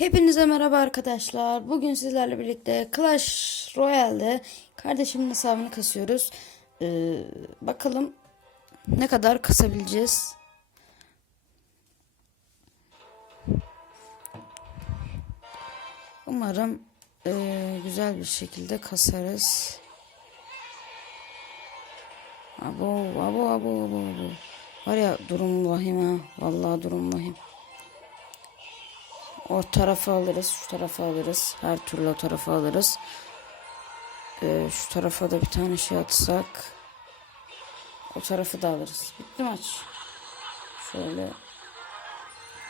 Hepinize merhaba arkadaşlar. Bugün sizlerle birlikte Clash Royale'de kardeşimin hesabını kasıyoruz. Ee, bakalım ne kadar kasabileceğiz. Umarım ee, güzel bir şekilde kasarız. Abo abo abo abo abo. Var ya durum vahim ha. Vallahi durum vahim. O tarafı alırız, şu tarafı alırız. Her türlü o tarafı alırız. Ee, şu tarafa da bir tane şey atsak. O tarafı da alırız. Bitti maç. Şöyle.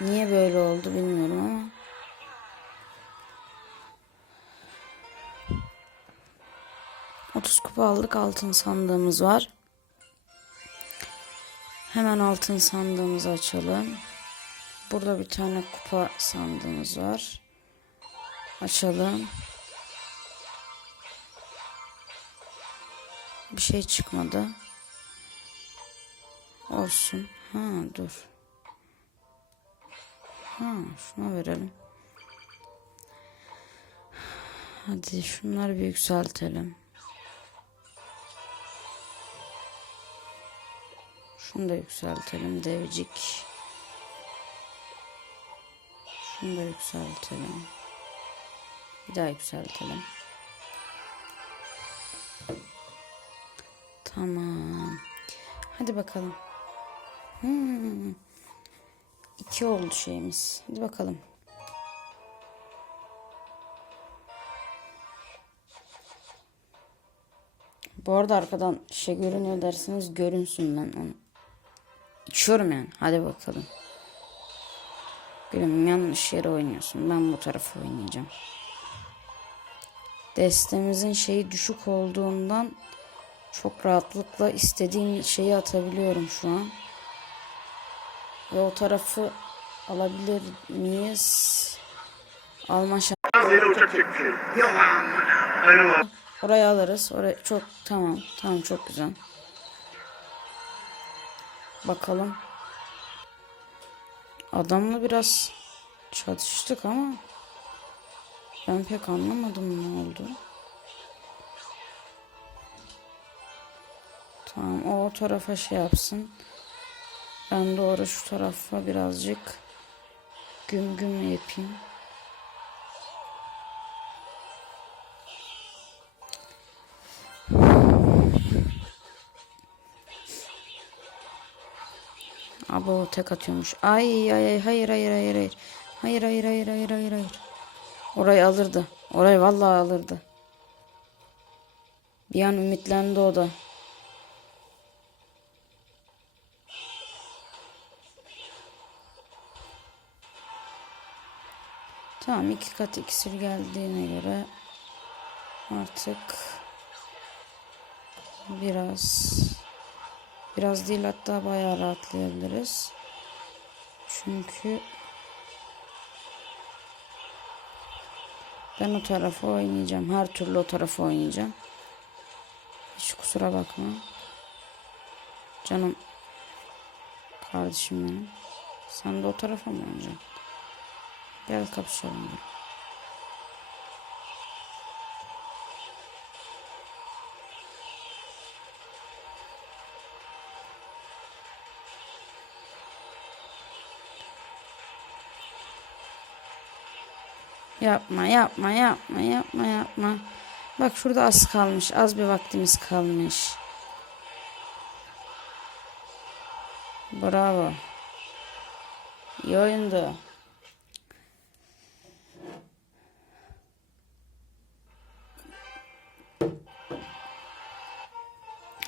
Niye böyle oldu bilmiyorum ama. Otuz kupa aldık. Altın sandığımız var. Hemen altın sandığımızı açalım. Burada bir tane kupa sandığımız var. Açalım. Bir şey çıkmadı. Olsun. Ha dur. Ha şuna verelim. Hadi şunları bir yükseltelim. Şunu da yükseltelim devcik. Şunu da yükseltelim. Bir daha yükseltelim. Tamam. Hadi bakalım. Hmm. İki oldu şeyimiz. Hadi bakalım. Bu arada arkadan şey görünüyor derseniz görünsün ben onu. İçiyorum yani. Hadi bakalım. Gülüm yanlış yere oynuyorsun. Ben bu tarafa oynayacağım. Destemizin şeyi düşük olduğundan çok rahatlıkla istediğim şeyi atabiliyorum şu an. Ve o tarafı alabilir miyiz? Alma şansı. Orayı alırız. Oraya çok tamam. Tamam çok güzel. Bakalım. Adamla biraz çatıştık ama ben pek anlamadım ne oldu. Tamam o, o tarafa şey yapsın. Ben doğru şu tarafa birazcık güm güm yapayım. Abo tek atıyormuş. Ay ay ay hayır hayır hayır hayır. Hayır hayır hayır hayır hayır hayır. Orayı alırdı. Orayı vallahi alırdı. Bir an ümitlendi o da. Tamam iki kat iksir geldiğine göre artık biraz Biraz değil hatta bayağı rahatlayabiliriz. Çünkü ben o tarafa oynayacağım. Her türlü o tarafa oynayacağım. Hiç kusura bakma. Canım kardeşim benim. Sen de o tarafa mı oynayacaksın? Gel kapışalım. Gel. Yapma yapma yapma yapma yapma. Bak şurada az kalmış. Az bir vaktimiz kalmış. Bravo. İyi oyundu.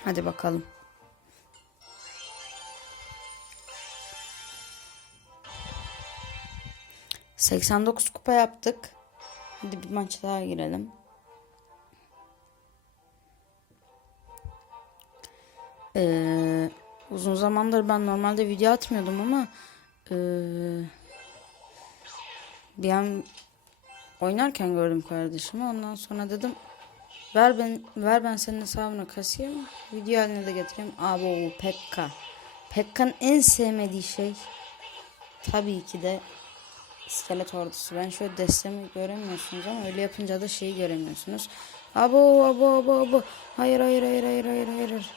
Hadi bakalım. Seksen dokuz kupa yaptık. Hadi bir maç daha girelim. Ee, uzun zamandır ben normalde video atmıyordum ama ee, bir an oynarken gördüm kardeşimi. Ondan sonra dedim ver ben ver ben senin hesabına kasayım. Video haline de getireyim. Abo Pekka. Pekka'nın en sevmediği şey tabii ki de İskelet ordusu. Ben şöyle destemi göremiyorsunuz ama öyle yapınca da şeyi göremiyorsunuz. Abo abo abo abo. Hayır hayır hayır hayır hayır hayır.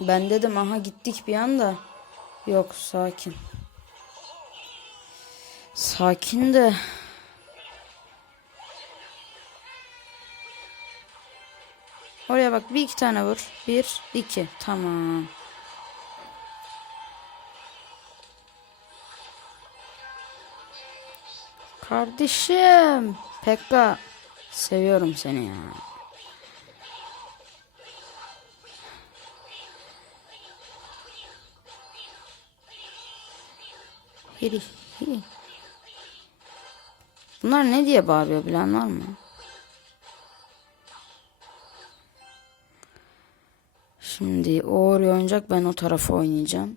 Ben dedim aha gittik bir anda. Yok sakin. Sakin de. Oraya bak bir iki tane vur. Bir, iki. Tamam. Kardeşim. Pekka. Seviyorum seni ya. Hiri. Bunlar ne diye bağırıyor bilen var mı? Şimdi o oraya oynayacak ben o tarafa oynayacağım.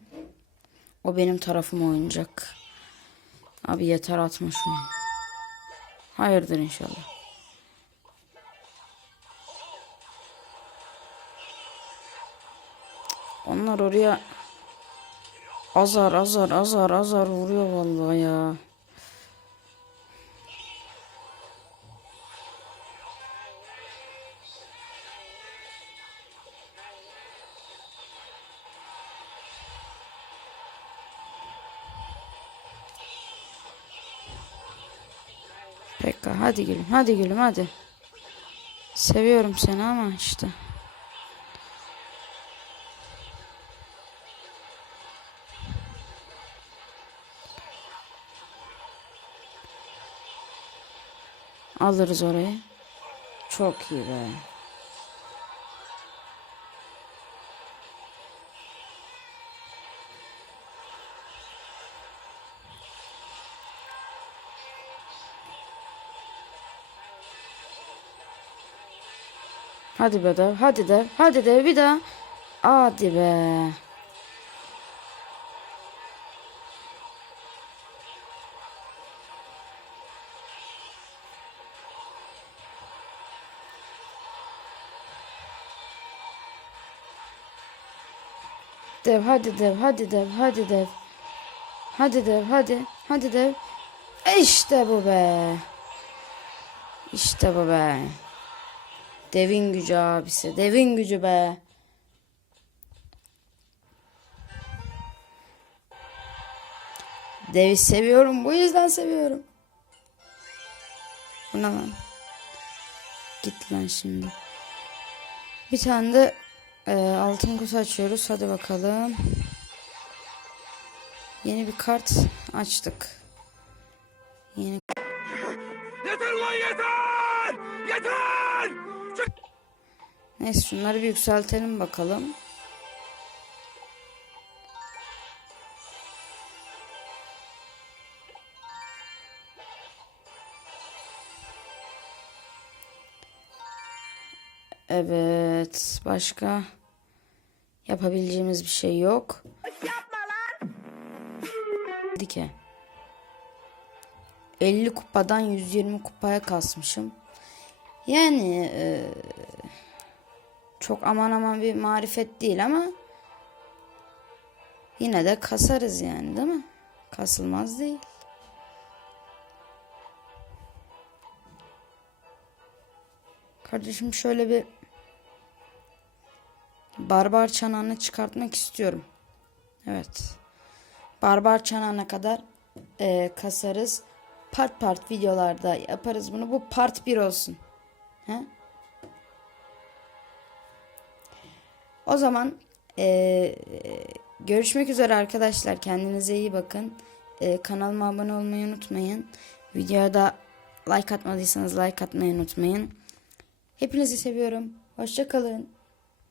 O benim tarafıma oynayacak. Abi yeter atma şunu. Hayırdır inşallah. Onlar oraya azar azar azar azar vuruyor vallahi ya. Pekka hadi gülüm hadi gülüm hadi. Seviyorum seni ama işte. Alırız orayı. Çok iyi be. Hadi be dev, hadi dev, hadi dev bir daha. Hadi be. Dev hadi dev hadi dev hadi dev. Hadi dev hadi hadi dev. İşte bu be. İşte bu be. Devin gücü abisi. Devin gücü be. Devi seviyorum. Bu yüzden seviyorum. Bu ne lan? Git lan şimdi. Bir tane de e, altın kutu açıyoruz. Hadi bakalım. Yeni bir kart açtık. Yeni Yeter lan yeter! Yeter! Neyse şunları bir yükseltelim bakalım. Evet, başka yapabileceğimiz bir şey yok. Dike. 50 kupadan 120 kupaya kasmışım. Yani e, çok aman aman bir marifet değil ama yine de kasarız yani değil mi? Kasılmaz değil. Kardeşim şöyle bir barbar çanağını çıkartmak istiyorum. Evet. Barbar çanağına kadar e, kasarız. Part part videolarda yaparız bunu. Bu part 1 olsun. He? O zaman eee, görüşmek üzere arkadaşlar. Kendinize iyi bakın. Eee, kanalıma abone olmayı unutmayın. Videoya da like atmadıysanız like atmayı unutmayın. Hepinizi seviyorum. Hoşça kalın.